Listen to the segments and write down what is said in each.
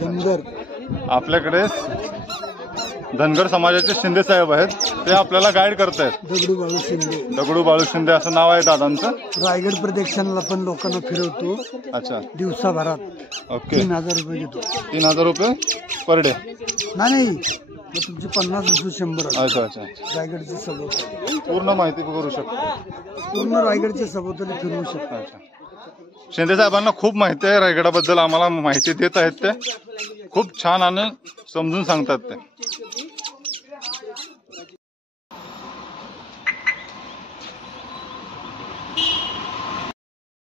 धनगर आपल्याकडे धनगर समाजाचे शिंदे साहेब आहेत, ते आपल्याला गाईड करतायत. दगडू बाळू शिंदे असं नाव आहे दादांचं. रायगड प्रदक्षिणाला पण लोकांना फिरवतो. अच्छा, दिवसाभरात. ओके. 3000 रुपये घेतो. 3000 रुपये पर डे? नाही, तुमचे 50 असू 100. अच्छा अच्छा. रायगडचे सभोवताली पूर्ण माहिती करू शकतो. पूर्ण रायगडच्या सभोवताली फिरवू शकतो. अच्छा. शिंदे साहेबांना खूप माहिती आहे रायगडाबद्दल. आम्हाला माहिती देत आहेत ते. खूप छान आणि समजून सांगतात ते.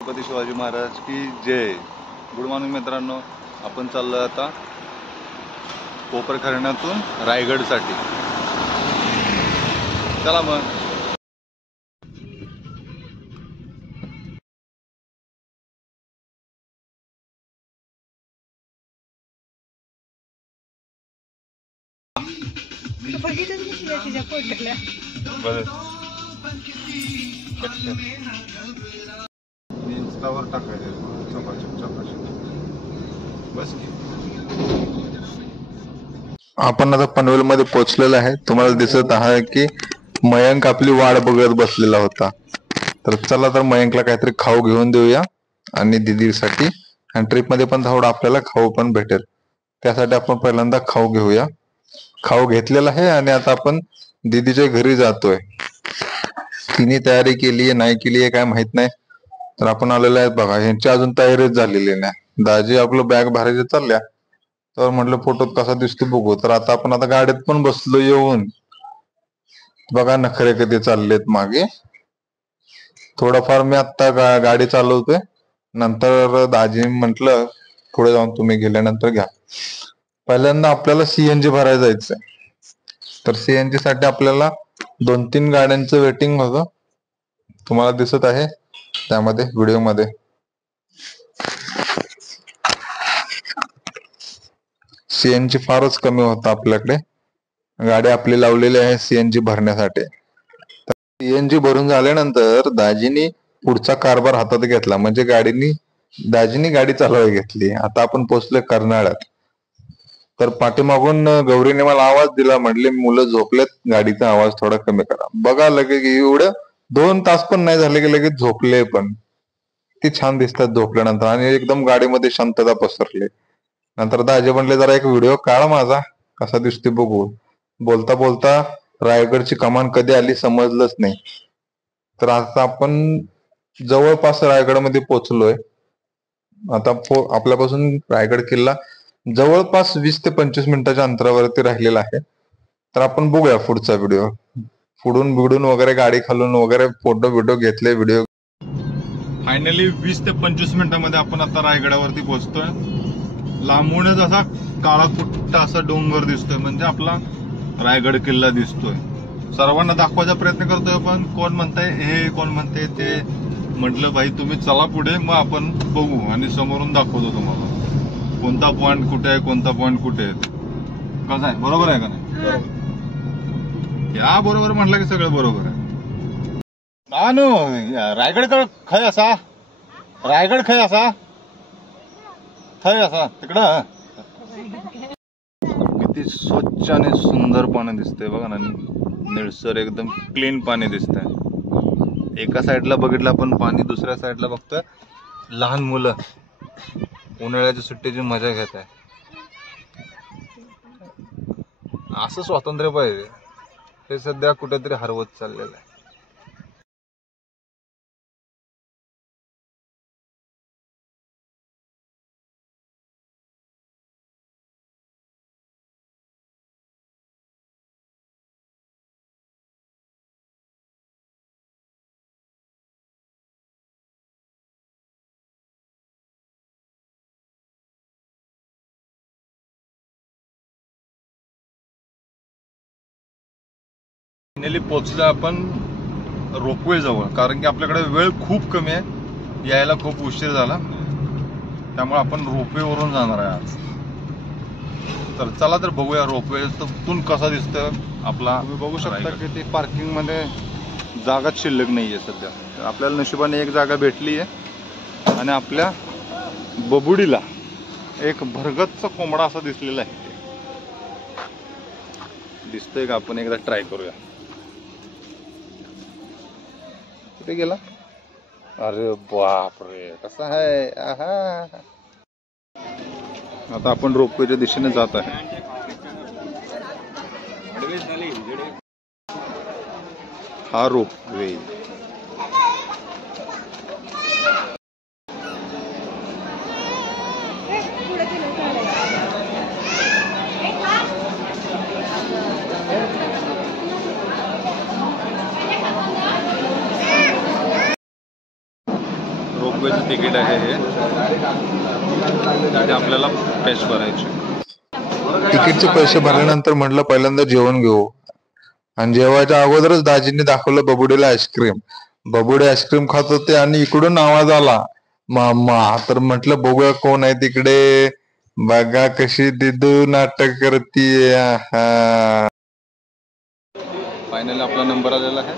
छत्रपती शिवाजी महाराज की जय. गुड मॉर्निंग मित्रांनो, आपण चाललोय आता कोपरखैरण्यातून रायगडसाठी. चला मग. इंस्टावर टाकायचे बस. आपण आता पनवेल मध्ये पोहोचलेलो आहे. तुम्हाला दिसत आहे की मयंक आपली वाट बघत बसलेला होता. तर चला तर मयंकला काहीतरी खाऊ घेऊन देऊया आणि दीदीसाठी. आणि ट्रिप मध्ये पण थोडं आपल्याला खाऊ पण भेटेल, त्यासाठी आपण पहिल्यांदा खाऊ घेऊया. खाऊ घेतलेला आहे आणि आता आपण दीदीच्या घरी जातोय. तिने तयारी केली आहे नाही केली आहे काय माहित नाही. तर आपण आलेलो आहे बघा. यांची अजून तयारीच झालेली नाही. दाजी आपलं बॅग भरायचे चालल्या, तर म्हटलं फोटोत कसा दिसतो बघू. तर आता आपण गाडीत पण बसलो येऊन. बघा नखरे कधी चाललेत मागे. थोडंफार मी आता गाडी चालवतोय. नंतर दाजी म्हटलं पुढे जाऊन तुम्ही गेल्यानंतर घ्या. पहिल्यांदा आपल्याला सीएनजी भरायला जायचंय. तर सीएनजी साठी आपल्याला 2-3 गाड्यांचं वेटिंग होतं. तुम्हाला दिसत आहे त्यामध्ये व्हिडिओ मध्ये. सीएनजी फारच कमी होता आपल्याकडे. गाडी आपली लावलेली आहे सीएनजी भरण्यासाठी. सीएनजी भरून झाल्यानंतर दाजीनी पुढचा कारभार हातात घेतला. म्हणजे दाजीनी गाडी चालवायला घेतली. आता आपण पोहोचलोय कर्नाळ्यात. तर पाठीमागून गौरीने मला आवाज दिला, म्हटले मुलं झोपलेत, गाडीचा आवाज थोडा कमी करा. बघा लगेच एवढं 2 तास पण नाही झाले की लगेच झोपले. पण ती छान दिसतात झोपल्यानंतर आणि एकदम गाडीमध्ये शांतता पसरली. नंतर दाजी म्हणले जरा एक व्हिडिओ काढ माझा, कसा दिसतोय बघू. बोलता बोलता रायगडची कमान कधी आली समजलंच नाही. तर आता आपण जवळपास रायगडमध्ये पोहोचलोय. आता आपल्यापासून रायगड किल्ला जवळपास 20 ते 25 मिनिटाच्या अंतरावरती राहिलेला आहे. तर आपण बघूया पुढचा व्हिडिओ. पुढून बिडून वगैरे गाडी खालून वगैरे फोटो बिटो घेतले, व्हिडिओ. फायनली 20 ते 25 मिनिटांमध्ये आपण आता रायगडावरती पोहोचतोय. लांबूनच असा काळा कुट्टा असा डोंगर दिसतोय, म्हणजे आपला रायगड किल्ला दिसतोय. सर्वांना दाखवायचा प्रयत्न करतोय, पण कोण म्हणताय हे कोण म्हणते ते. म्हटलं भाई तुम्ही चला पुढे, मग आपण बघू आणि समोरून दाखवतो तुम्हाला कोणता पॉइंट कुठे आहे, कोणता पॉइंट कुठे आहे. कसं आहे, बरोबर आहे का नाही? या बरोबर म्हटलं की सगळं बरोबर आहे. रायगड खय असा, रायगड खय असा थय असा तिकडं. किती स्वच्छ आणि सुंदर पाणी दिसतंय बघा ना. निळसर एकदम क्लीन पाणी दिसतंय. एका साईडला बघितलं आपण पाणी, दुसऱ्या साईडला बघतोय लहान मुलं उन्हाळ्याच्या सुट्टीची मजा घेत आहे. असं स्वातंत्र्य पाहिजे, हे सध्या कुठेतरी हरवत चाललेलं आहे. फायनली पोहोचलो आपण रोपवे जवळ, कारण की आपल्याकडे वेळ खूप कमी आहे, यायला खूप उशीर झाला. त्यामुळे आपण रोपवेवरून जाणार आहे आज. तर चला तर बघूया रोपवेतून कसा दिसतं आपला. तुम्ही बघू शकता की ते पार्किंग मध्ये जागाच शिल्लक नाहीये सध्या. तर आपल्याला नशिबाने एक जागा भेटली आहे आणि आपल्या बबुडीला एक भरगतचा कोंबडा असा दिसलेला आहे. दिसतोय का? आपण एकदा ट्राय करूया. कुठे गेला? अरे बापरे, कसा आहे? आहा. आता आपण रोपवेच्या दिशेने जात आहे. हा रोपवे रोपवेचं तिकीट आहे हे. तिथे आपल्याला पैसे भरायचे. तिकीटचे पैसे भरल्यानंतर म्हटलं पहिल्यांदा जेवण घेऊ. आणि जेवायच्या अगोदरच दाजींनी दाखवलं बबुडीला आईस्क्रीम. बबुडे आईस्क्रीम खात होते आणि इकडून आवाज आला मामा. तर म्हटलं बघूया कोण आहे तिकडे. बघा कशी दिदू नाटक करतीये. फायनली आपला नंबर आलेला आहे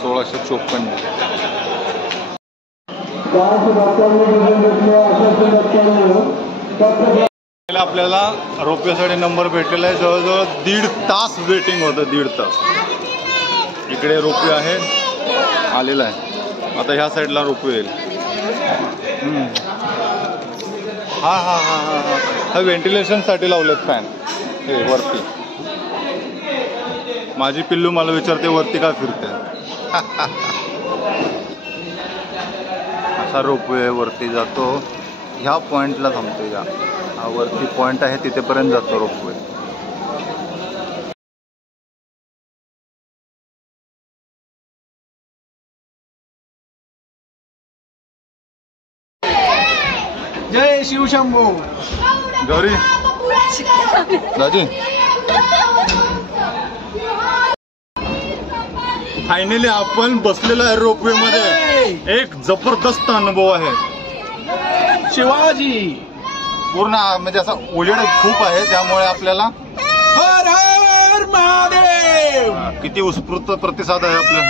1654. आपल्याला रोपवेसाठी नंबर भेटलेला आहे. जवळजवळ 1.5 तास वेटिंग होतं. 1.5 तास. इकडे रोपवे आहे आलेला आहे. आता ह्या साईडला रोपवे येईल. हा हा हा हा हा हा व्हेंटिलेशन साठी लावलेत फॅन हे वरती. माझी पिल्लू मला विचारते वरती का फिरते. असा रोपवे वरती जातो. ह्या पॉइंटला थांबतो. या हा वरती पॉइंट आहे तिथेपर्यंत जातो रोपवे. जय शिवशंभो. गौरी दाजी फायनली आपण बसलेलो आहे रोपवे मध्ये. एक जबरदस्त अनुभव आहे. शिवाजी पूर्ण म्हणजे असा उजेड खूप आहे त्यामुळे आपल्याला हर हर महादेव. किती उत्स्फूर्त प्रतिसाद आहे आपल्या.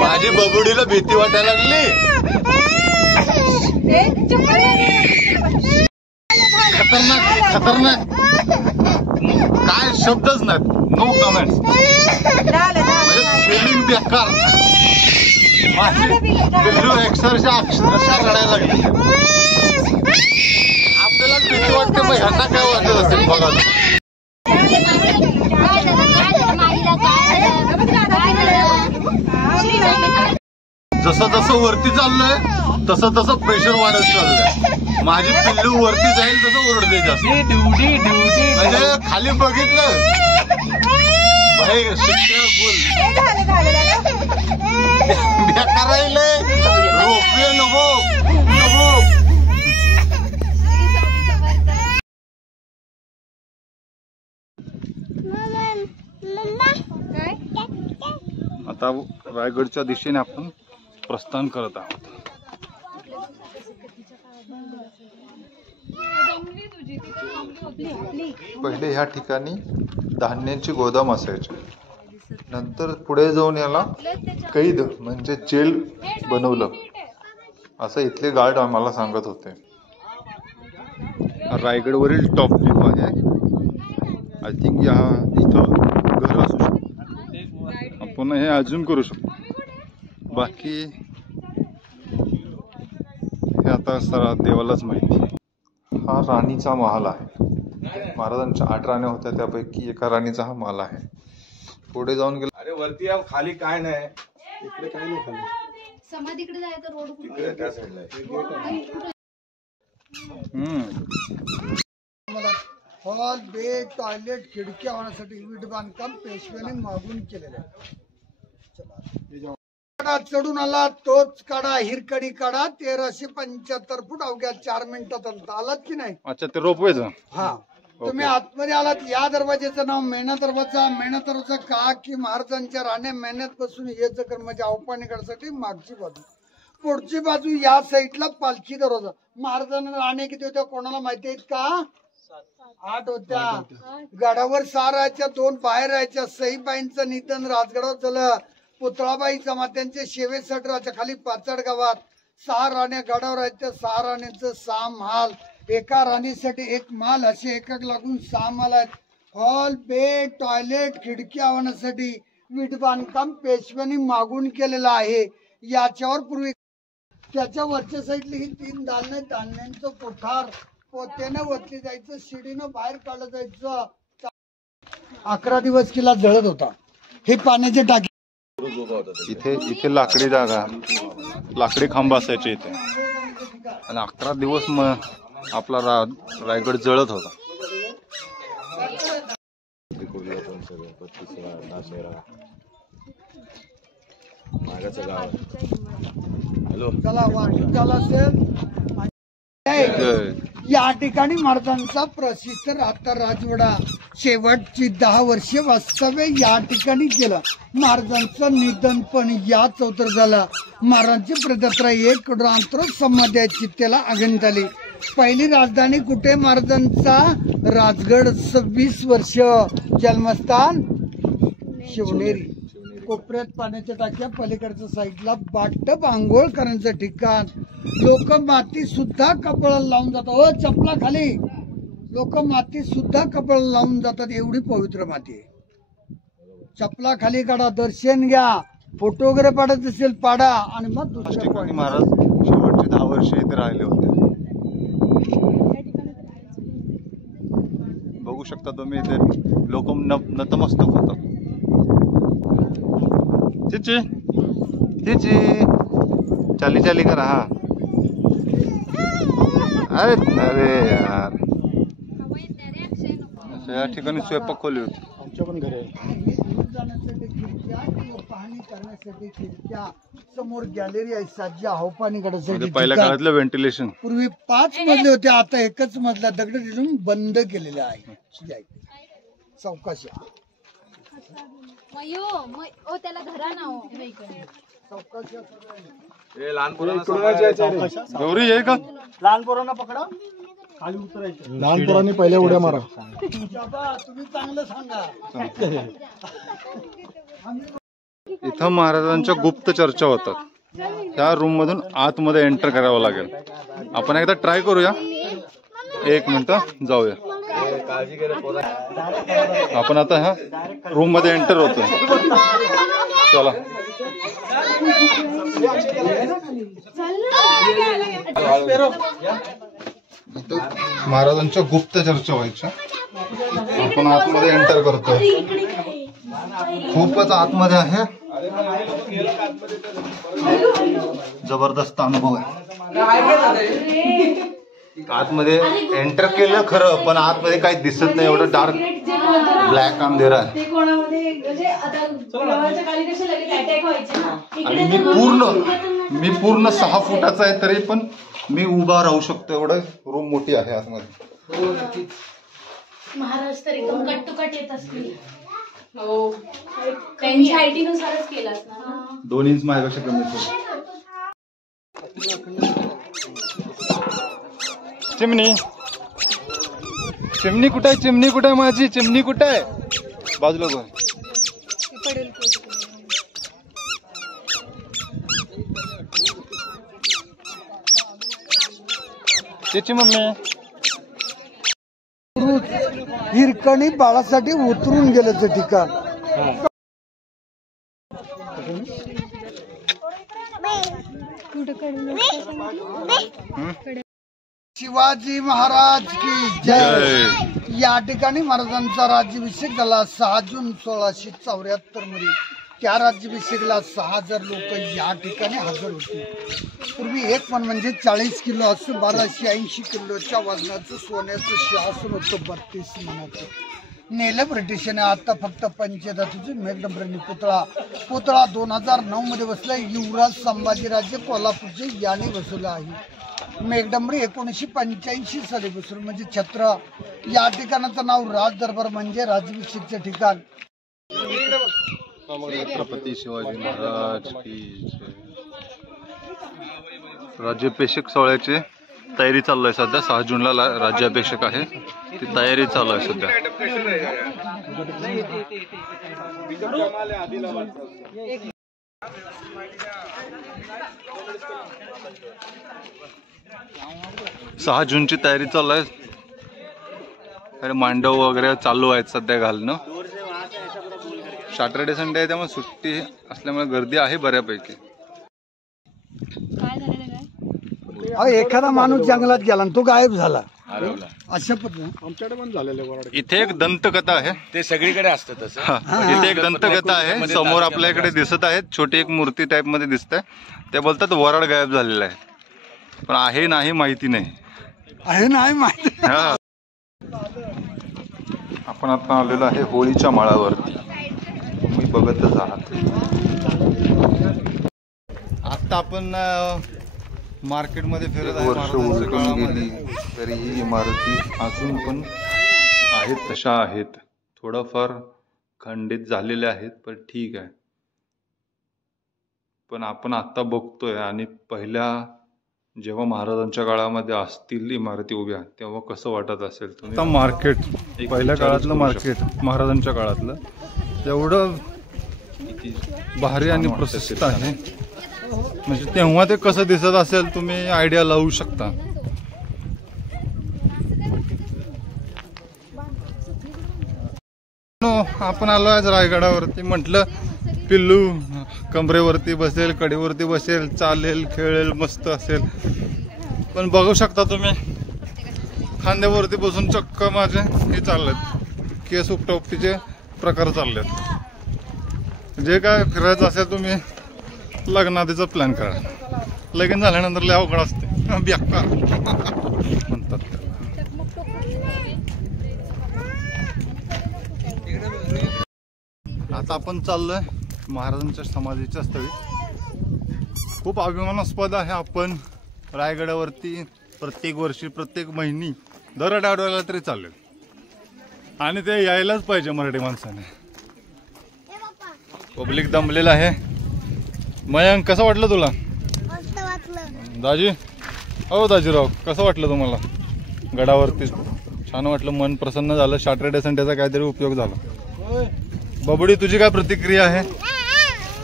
माझी बबुडीला भीती वाटायला लागली. खतरनाक खतरनाक काय शब्दच नाहीत. No comments. फिलिंग बेकार. माझी पिल्लू अक्षरशः रडायला लागली. आपल्याला भीती वाटते मग ह्यांना काय वाटत असेल बघा. जसं जसं वरती चाललंय तसं तसं प्रेशर वाढत चाललंय. माझी पिल्लू वरती जाईल तसं ओरडते जास्त. म्हणजे खाली बघितलं भाई शिट्ट्या बोल करायले रोपवे नको नको. आता रायगडच्या दिशेने आपण प्रस्थान करत आहोत. पहिले ह्या ठिकाणी धान्यांची गोदाम असायची. नंतर पुढे जाऊन याला कैद म्हणजे जेल बनवलं असं इथले गार्ड आम्हाला सांगत होते. रायगडवरील टॉप व्ह्यू आहे. आय थिंक या इथं घर असू शकतं. आपण हे अजून करू शकतो. बाकी हे आता सर देवालाच माहिती. हा राणीचा महाल आहे. महाराजांच्या 8 राण्या होत्या त्यापैकी एका राणीचा हा महाल आहे. पुढे जाऊन गेला. अरे वरती खाली काय नाही. इकडे काय नाही खाली. समाधीकडे जायचं रोड तिकडे त्या साईडला हॉल बेड टॉयलेट खिडकी होण्यासाठी विविध बांधकाम पेशव्याने मागून केलेले आहे. चढून आला तोच काढा हिरकडी काढा. 1375 फूट अवघ्या 4 मिनिटात आलात की नाही. अच्छा ते रोपवेचं. हा तुम्ही आतमध्ये आलात. या दरवाजेचं नाव मेणा दरवाजा. मेणा दरवाजा का की महाराजांच्या राण्या मेहनत बसून यायचं कर म्हणजे औपाणीकडसाठी मागची बाजू. पुढची बाजू या साईडला पालखी दरवाजा. महाराजांना राण्या किती होत्या कोणाला माहिती आहेत का? 8 होत्या. गडावर 6 राहायच्या, 2 बाहेर राहायच्या. सईबाईंचं निधन राजगडावर झालं. पुतळाबाई जमात्यांच्या सेवेसाठी राहायच्या. खाली पाचड गावात 6 राण्या गडावर राहायच्या. 6 राण्यांचं 6 महाल. एका राणीसाठी 1 महाल, असे एकक लागून 6 महाल आहेत. हॉल, बेड, टॉयलेट, खिडकी आवण्यासाठी वीट बांधकाम पेशव्यांनी मागून केलेलं आहे. याच्यावर पूर्वी त्याच्या वरच्या साईडला ही 3 दालने, धान्यांचं कोठार, पोत्यानं वरती जायचं, शिडीनं बाहेर काढलं जायचं. 11 दिवस किल्ला जळत होता. हे पाण्याचे टाकी. इथे लाकडी जागा, लाकडी खांब असायचे इथे, आणि 11 दिवस आपला रायगड जळत होता. चला वाटून झाला असेल. या ठिकाणी महाराजांचा प्रसिद्ध राहता राजवाडा. शेवटची 10 वर्षे वास्तव्य या ठिकाणी केलं. महाराजांचं निधन पण या चौतर झालं. महाराजांची प्रदत्रा 1 करोडांतर समाध्याची त्याला आगन झाली. पहिली राजधानी कुठे महाराजांचा? राजगड. 26 वर्ष. जन्मस्थान शिवनेरी. कोपऱ्यात पाण्याच्या टाक्या, पलीकडच्या साईडला बाटप आंघोळ करण्याचं ठिकाण. लोक माती सुद्धा कपाळाला लावून जातात. हो, चपला खाली. लोक माती सुद्धा कपाळाला लावून जातात, एवढी पवित्र माती आहे. चपला खाली काढा, दर्शन घ्या, फोटो वगैरे पाडत असेल पाडा, आणि मग दुसऱ्या ठिकाणी महाराज शेवटचे 10 वर्ष इथे राहिले होते. बघू शकता तुम्ही, इथे लोक नतमस्तक होतात. चिची चिची चाली चाली करा. हा, अरे अरे यार, या ठिकाणी स्वयंपाक खोली होती. आमच्या पण घरी जाण्यासाठी खिडक्या किंवा पाहणी करण्यासाठी खिडक्या. समोर गॅलरी आहे. साध्या हवापाणी करण्यासाठी. पहिल्या काळातलं व्हेंटिलेशन. पूर्वी 5 मजले होते, आता एकच मजला दगड दिसून बंद केलेले आहे. चौकशी त्याला घरा नाव गौरी आहे का? लहान पोरांना पकडा, खाली उतरायचं. लहान पोरांनी पहिल्या उड्या मारा. तुम्ही चांगलं सांगा. इथं महाराजांच्या गुप्त चर्चा होतात. त्या रूम मधून आतमध्ये एंटर करावं लागेल. आपण एकदा ट्राय करूया. 1 मिनिट जाऊया. आपण आता ह्या रूम मध्ये एंटर होतोय. चला. महाराजांच्या गुप्त चर्चा व्हायच्या. आपण आतमध्ये एंटर करतोय. खूपच आतमध्ये आहे. जबरदस्त अनुभव आहे. आतमध्ये एंटर केलं खरं, पण आतमध्ये काही दिसत नाही. एवढं डार्क ब्लॅक अंधेरा आहे. आणि मी पूर्ण 6 फुटाचा आहे, तरी पण मी उभा राहू शकतो. एवढं रूम मोठी आहे आतमध्ये. महाराज तरी एकदम कट टू कट येत असतील. हो, त्यांच्या हाईटीनुसारच केलं असणार. 2 इंच माझ्यापेक्षा कमी. चिमणी चिमणी कुठे आहे? चिमणी कुठे आहे? माझी चिमणी कुठे आहे? बाजूला गो. त्याची मम्मी हिरकणी बाळासाठी उतरून गेलं ते ठिकाण. शिवाजी महाराज की जय. या ठिकाणी महाराजांचा राज्याभिषेक झाला 6 जून 1674 मध्ये. त्या राज्याभिषेकला 6000 लोक या ठिकाणी हजर होते. पूर्वी 1 मन म्हणजे 40 किलो असं 1280 किलोच्या वजनाचं सोन्याचं सिंहासन होतं. 32 मनाचं नेलं ब्रिटिशांनी. आता फक्त पंचधातूचे मेघडंबरांनी पुतळा 2009 मध्ये बसला. युवराज संभाजीराजे कोल्हापूरचे याने बसवलं आहे. मेघडंबरी 1985 साली बसवलं. म्हणजे छत्र. या ठिकाणाचं नाव राज दरबार म्हणजे राज्याभिषेकचे ठिकाण. छत्रपती शिवाजी महाराज की जय. राज्याभिषेक सोहळ्याचे तयारी चालू आहे सध्या. 6 जूनला राज्याभिषेक आहे, ती तयारी चालू आहे सध्या. सहा जूनची तयारी चालू आहे. अरे मांडव वगैरे चालू आहेत सध्या घालणं. सॅटर्डे संडे आहे त्यामुळे सुट्टी असल्यामुळे गर्दी आहे बऱ्यापैकी. काय झालेलं काय? अहो, एखादा माणूस जंगलात गेला आणि तो गायब झाला अशा पद्धतीने. इथे एक दंतकथा आहे. ते सगळीकडे असतं तसं. इथे एक दंतकथा आहे. समोर आपल्या इकडे दिसत आहे, छोटी एक मूर्ती टाइप मध्ये दिसते. ते बोलतात वराड गायब झालेला आहे, पण आहे नाही माहिती नाही. आहे नाही माहिती. हा. आपण आता आलेलो आहे होळीच्या माळावरती. तुम्ही बघतच आहात. आता आपण मार्केटमध्ये फिरत आहे. वर्ष उलटून गेली तरी ही इमारती अजून पण आहेत तशा आहेत. थोडंफार खंडित झालेल्या आहेत, पण ठीक आहे. पण आपण आता बघतोय आणि पहिल्या जेव्हा महाराजांच्या काळामध्ये असतील इमारती उभ्या तेव्हा कसं वाटत असेल तुम्ही. आता मार्केट पहिल्या काळातलं मार्केट महाराजांच्या काळातलं एवढं भारी आणि प्रशस्त आहे, म्हणजे तेव्हा ते कसं दिसत असेल तुम्ही आयडिया लावू शकता. आपण आलो आज रायगडावरती. म्हटलं पिल्लू कमरेवरती बसेल, कडेवरती बसेल, चालेल, खेळेल, मस्त असेल. पण बघू शकता तुम्ही खांद्यावरती बसून चक्क माझे हे चाललेत, केस उपटोपटीचे प्रकार चाललेत. जे काय फिरायचं असेल तुम्ही लग्नादीचा प्लॅन करा. लगीन झाल्यानंतर लय अवघड असते, बेकार म्हणतात. आता आपण चाललोय महाराजांच्या समाधीच्या स्थळी. खूप अभिमानास्पद आहे. आपण रायगडावरती प्रत्येक वर्षी प्रत्येक महिनी दर आठवड्याला तरी चालेल, आणि ते यायलाच पाहिजे मराठी माणसाने. पब्लिक दमलेलं आहे. मयंक कसं वाटलं तुला? दाजी, हो दाजीराव, कसं वाटलं तुम्हाला गडावरती? छान वाटलं, मन प्रसन्न झालं. सॅटर्डे संडेचा काहीतरी उपयोग झाला. बबडी, तुझी काय प्रतिक्रिया आहे?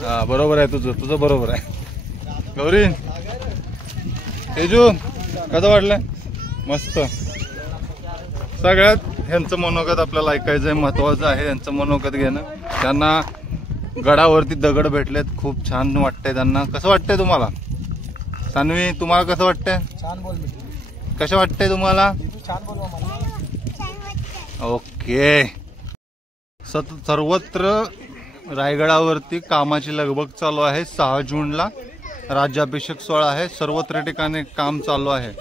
हा, बरोबर आहे तुझं बरोबर आहे. गौरी, तेजू, कसं वाटलं? मस्त. सगळ्यात ह्यांचं मनोगत आपल्याला ऐकायचं आहे, महत्वाचं आहे यांचं मनोगत घेणं. त्यांना गडावरती दगड भेटलेत, खूप छान वाटतंय त्यांना. कसं वाटतंय तुम्हाला? सान्वी, तुम्हाला कसं वाटतंय? कसं वाटतंय तुम्हाला? ओके. सर्वत्र रायगडावरती कामाची लगबग चालू आहे. 6 जूनला राज्याभिषेक सोहळा आहे. सर्वत्र ठिकाणी काम चालू आहे.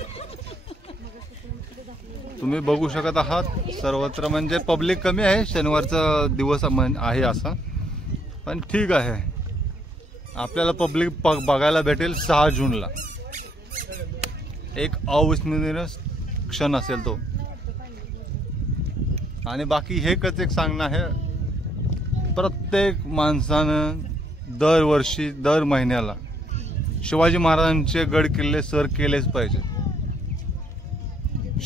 तुम्ही बघू शकत आहात. सर्वत्र म्हणजे पब्लिक कमी आहे, शनिवारचा दिवस आहे असा, पण ठीक आहे. आपल्याला पब्लिक बघायला भेटेल 6 जूनला. एक अविस्मरणीय क्षण असेल तो. आणि बाकी हेच एक सांगणं आहे, प्रत्येक माणसानं दरवर्षी दर महिन्याला शिवाजी महाराजांचे गड किल्ले सर केलेच पाहिजे.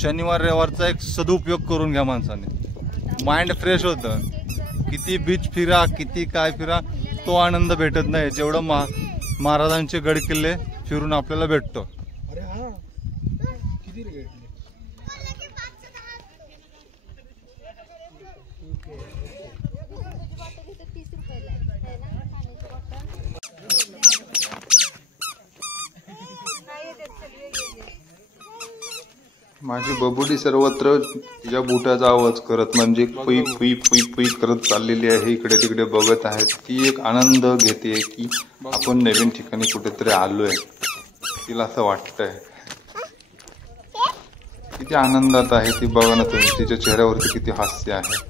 शनिवार रविवारचा एक सदुपयोग करून घ्या माणसाने. माइंड फ्रेश होतं. किती बीच फिरा, किती काय फिरा, तो आनंद भेटत नाही जेवढं महाराजांचे गड किल्ले फिरून आपल्याला भेटतो. माझी बबुडी सर्वत्र तिच्या बुटाचा आवाज करत म्हणजे पुई पुई पुई पुई करत चाललेली आहे. इकडे तिकडे बघत आहे. ती एक आनंद घेते की आपण नवीन ठिकाणी कुठेतरी आलोय. तिला असं वाटतंय. किती आनंदात आहे ती, बघा ना तुम्ही. तिच्या चेहऱ्यावरती किती हास्य आहे.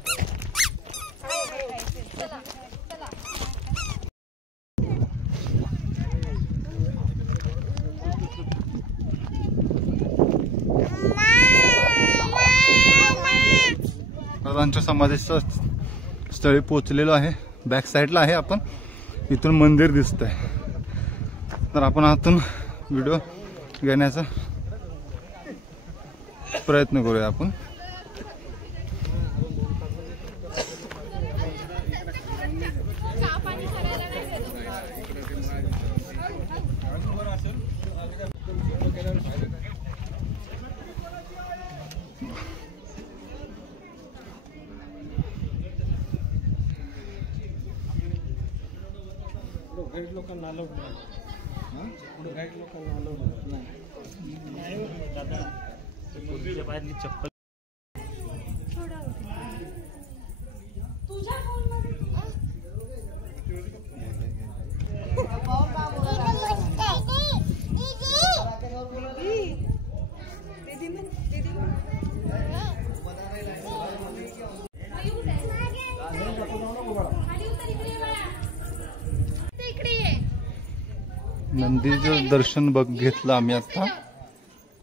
महाराजांच्या समाधीच्या स्थळी पोहोचलेलो आहे. बॅक साईडला आहे आपण. इथून मंदिर दिसतंय. तर आपण आतून व्हिडिओ घेण्याचा प्रयत्न करूया आपण. नंदीचं दर्शन घेतलं आम्ही आता.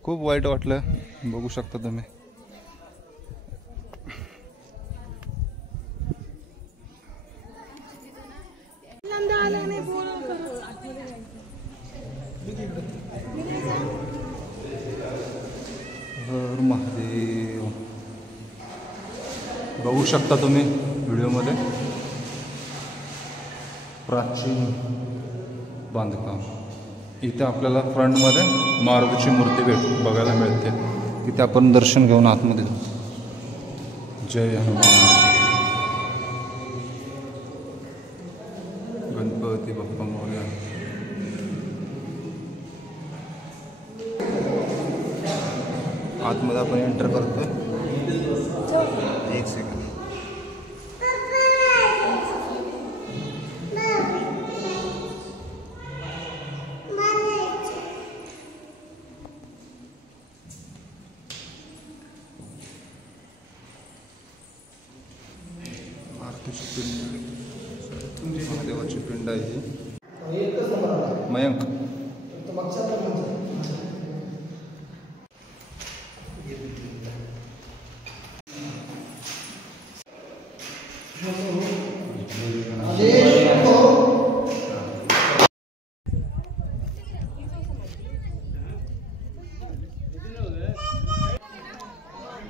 खूप वाईट वाटलं, बघू शकता तुम्ही. हर महादेव बघू शकता तुम्ही व्हिडिओमध्ये. प्राचीन बांधकाम. इथे आपल्याला फ्रंटमध्ये मारुतीची मूर्ती बघायला मिळते. तिथे आपण दर्शन घेऊन आतमध्ये जाऊ. जय हनुमान. गणपती बाप्पा मोरया. आतमध्ये आपण एंटर करतोय. एक सेकंड. महादेवाची पिंड आहे ही. मयंक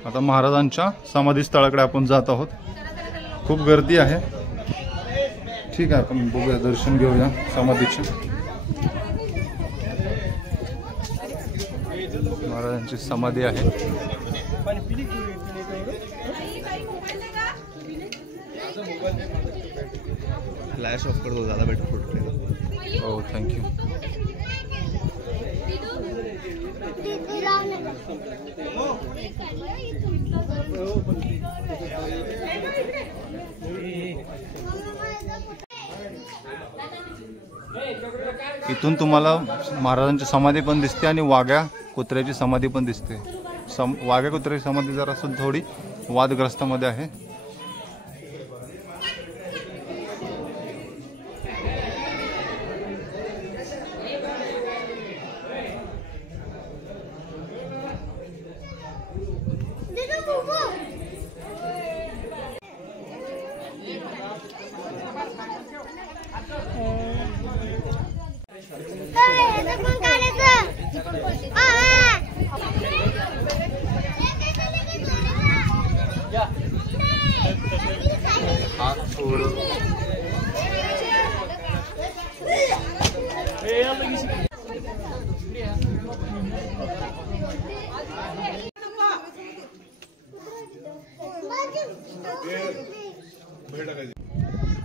आता महाराजांच्या समाधी स्थळाकडे आपण जात आहोत. खूप गर्दी आहे. ठीक आहे, आपण बघूया, दर्शन घेऊया समाधीचे. महाराजांची समाधी आहे. फ्लॅश ऑफ कर दो, ज़्यादा बेटर फोटो लेगा. ओह थँक्यू. इथून तुम्हाला महाराजांची समाधी पण दिसते आणि वाघ्या कुत्र्याची समाधी पण दिसते. वाघ्या कुत्र्याची समाधी जरा थोडी वादग्रस्तामध्ये आहे.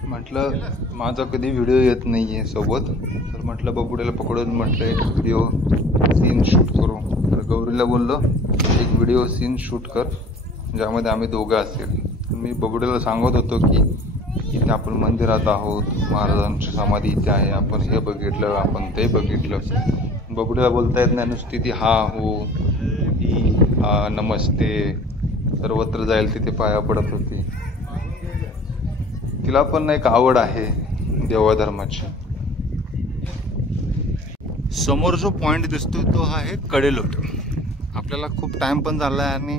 म्हटलं माझा कधी व्हिडिओ येत नाहीये सोबत, तर म्हटलं बबुड्याला पकडून म्हटलं एक व्हिडिओ सीन शूट करू. तर गौरीला बोललो एक व्हिडिओ सीन शूट कर ज्यामध्ये आम्ही दोघं असेल. मी बबुड्याला सांगत होतो की इथे आपण मंदिरात आहोत, महाराजांची समाधी इथे आहे, आपण हे बघितलं, आपण ते बघितलं. बबुड्याला बोलता येत नाही, नुसती ती हा हो ही हा नमस्ते सर्वत्र जाईल तिथे पाया पडत होती. तिला पण एक आवड आहे देवाधर्माची. समोर जो पॉइंट दिसतोय तो आहे कडेलोट. आपल्याला खूप टाइम पण झाला आहे आणि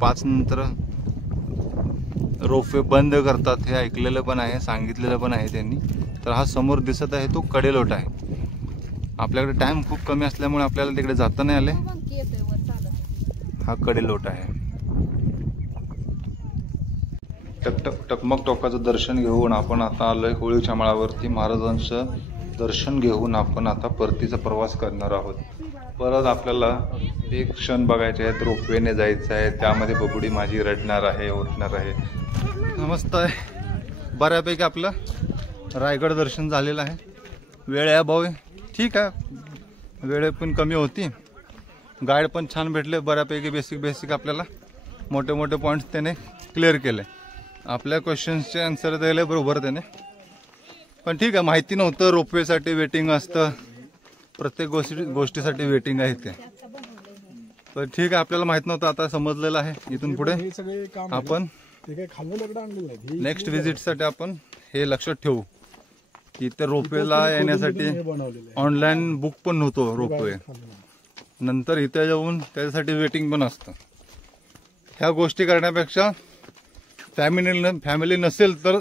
5 नंतर रोपवे बंद करतात हे ऐकलेलं पण आहे, सांगितलेलं पण आहे त्यांनी. तर हा समोर दिसत आहे तो कडेलोट आहे. आपल्याकडे टाइम खूप कमी असल्यामुळे आपल्याला तिकडे जाता नाही आले. हा कडेलोट आहे. टकमक टोकाचं दर्शन घेऊन आपण आता आलोय होळीच्या माळावरती. महाराजांचं दर्शन घेऊन आपण आता परतीचा प्रवास करणार आहोत. परत आपल्याला एक क्षण बघायचे आहेत, रोपवेने जायचं आहे. त्यामध्ये बबुडी माझी रडणार आहे, उठणार आहे. मस्त आहे, बऱ्यापैकी आपलं रायगड दर्शन झालेलं आहे. वेळ आहे भाऊ, ठीक आहे, वेळ पण कमी होती. गाईड पण छान भेटले, बऱ्यापैकी बेसिक आपल्याला मोठे मोठे पॉईंट्स त्याने क्लिअर केले. आपल्या क्वेश्चन्सचे आन्सर दिले बरोबर त्याने. पण ठीक आहे, माहिती नव्हतं रोपवेसाठी वेटिंग असतं, प्रत्येक गोष्टीसाठी वेटिंग आहे ते. पण ठीक आहे, आपल्याला माहित नव्हतं, आता समजलेलं आहे. इथून पुढे आपण नेक्स्ट व्हिजिटसाठी आपण हे लक्षात ठेवू की त्या रोपवेला येण्यासाठी ऑनलाईन बुक पण नव्हतो रोपवे, नंतर इथे जाऊन त्याच्यासाठी वेटिंग पण असतं. ह्या गोष्टी करण्यापेक्षा फॅमिली नसेल तर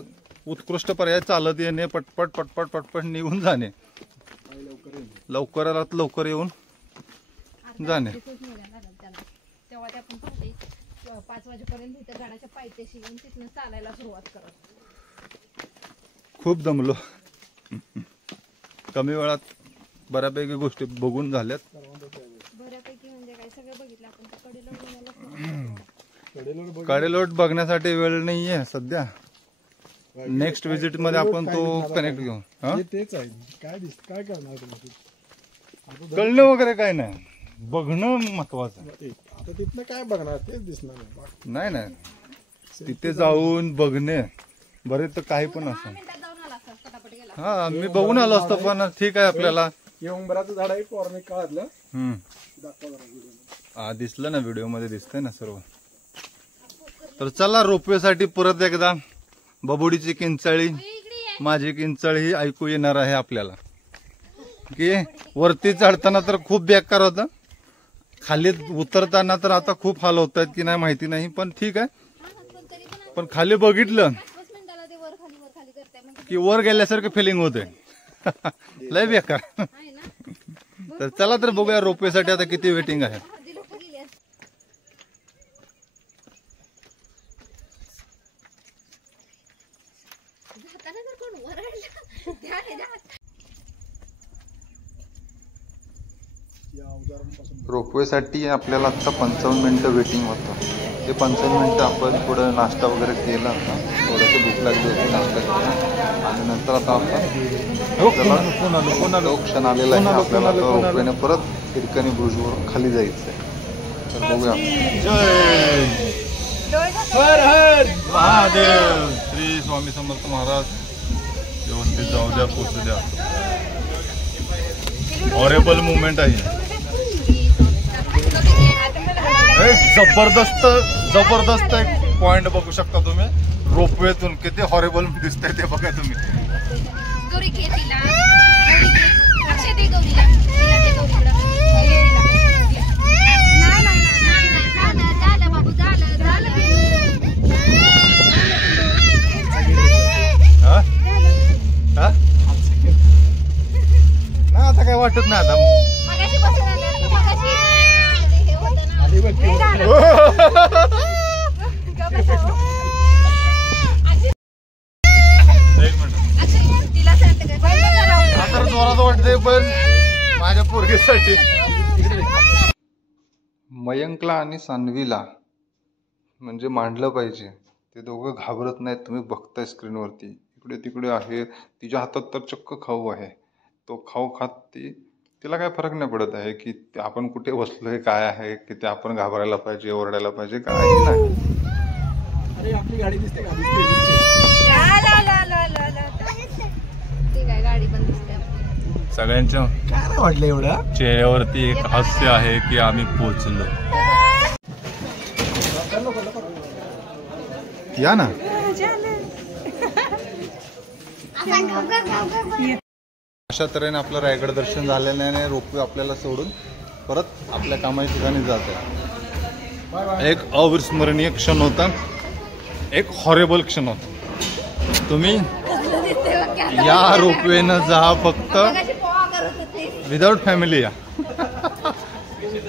उत्कृष्ट पर्याय चालत येणे, पटपट निघून जाणे, लवकरात लवकर येऊन जाणे. तेव्हा ते आपण पहाटे 5 वाजेपर्यंत इथे झाडाच्या पायथ्याशी येऊन तिथनं चालायला सुरुवात करत. खूप दमलो, कमी वेळात बऱ्यापैकी गोष्टी बघून झाल्यात. बऱ्यापैकी म्हणजे काय सगळं बघितलं आपण. कडेलोट बघण्यासाठी वेळ नाहीये सध्या. नेक्स्ट विजिट मध्ये आपण तो कनेक्ट घेऊ. तेच आहे, काय करणार तुम्ही? कळणं वगैरे काय नाही, बघणं महत्वाचं. आता तिथनं काय बघणार, तेच दिसणार नाही. नाही तिथे जाऊन बघणे बरेच तर काही पण असं. हा, मी बघून आलो असतो, पण ठीक आहे आपल्याला. हे उंबराचं झाड आहे, कॉर्निक काढलं. दिसलं ना, व्हिडिओ मध्ये दिसतंय ना सर्व. तर चला, रोपवेसाठी परत एकदा बबुडीची किंचाळी, माझी किंचाळी ही ऐकू येणार आहे आपल्याला. की वरती चढताना तर खूप बेकार होतं, खाली उतरताना तर आता खूप हाल होत आहेत की नाही माहिती नाही, पण ठीक आहे. पण खाली बघितलं की वर गेल्यासारखं फिलिंग होते, लय बेकार. तर चला तर बघूया रोपवेसाठी आता किती वेटिंग आहे. रोपवेसाठी आपल्याला आता 55 मिनिटं वेटिंग होतं. ते 55 मिनिटं आपण थोडं नाश्ता वगैरे केला होता, थोडंसं भूक लागली होती, नाश्ता केला. आणि नंतर आता आपण क्षण आलेला आहे, आपल्याला रोपवेने परत हिरकणी ब्रिजवर खाली जायचं आहे. तर बघूया. हर हर महादेव. श्री स्वामी समर्थ महाराज. व्यवस्थित जाऊ द्या, पोचू द्या. हॉरेबल मुवमेंट आहे, जबरदस्त एक पॉइंट बघू शकता तुम्ही. रोपवेतून किती हॉरेबल दिसतंय ते बघा तुम्ही. ना आता काय वाटत नाही आता. आता जोरात वाटते, पण माझ्या पोरगीसाठी. मयंकला आणि सान्वीला म्हणजे मांडलं पाहिजे. ते दोघं घाबरत नाहीत, तुम्ही बघताय स्क्रीनवरती. इकडे तिकडे आहे, तिच्या हातात तर चक्क खाऊ आहे. तो खाऊ खात तिला काय फरक नाही पडत आहे की आपण कुठे बसलोय, काय आहे, की ते आपण घाबरायला पाहिजे, ओरडायला पाहिजे, काही नाही. अरे आपली गाडी दिसते का? गाडी पण दिसते. सगळ्यांच्या काय वाटलं एवढं? चेहऱ्यावरती एक हास्य आहे की आम्ही पोहोचलो. या ना. अशा तऱ्हेने आपलं रायगड दर्शन झालेलं आहे. रोपवे आपल्याला सोडून परत आपल्या कामाच्या ठिकाणी जात आहे. एक अविस्मरणीय क्षण होता, एक हॉरेबल क्षण होता. तुम्ही या रोपवेनं जा, फक्त विदाउट फॅमिली या.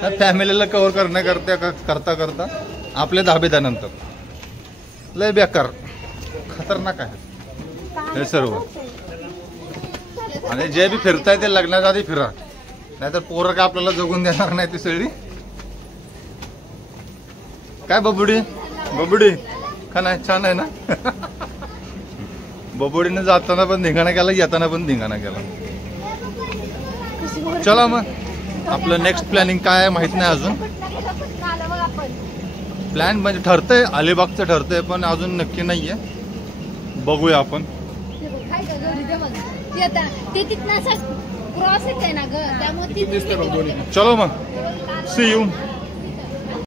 फॅमिलीला कव्हर करता करता आपले धाबेदानंतर लय बेकार खतरनाक आहे हे सर्व. आणि जे बी फिरताय ते लग्नाच्या आधी फिरा, नाहीतर पोरं का आपल्याला जगून देणार नाही ती सगळी. काय बबुडी का नाही, छान आहे ना. बबुडीने जाताना पण धिंगाणा केला, येताना पण धिंगाणा केला. चला मग आपलं नेक्स्ट प्लॅनिंग काय आहे माहित नाही अजून. प्लॅन म्हणजे ठरतंय, अलिबागचं ठरतंय पण अजून नक्की नाहीये. बघूया आपण. ते तिथनं असं क्रॉस येते ना ग, त्यामुळे चलो मग सी यू.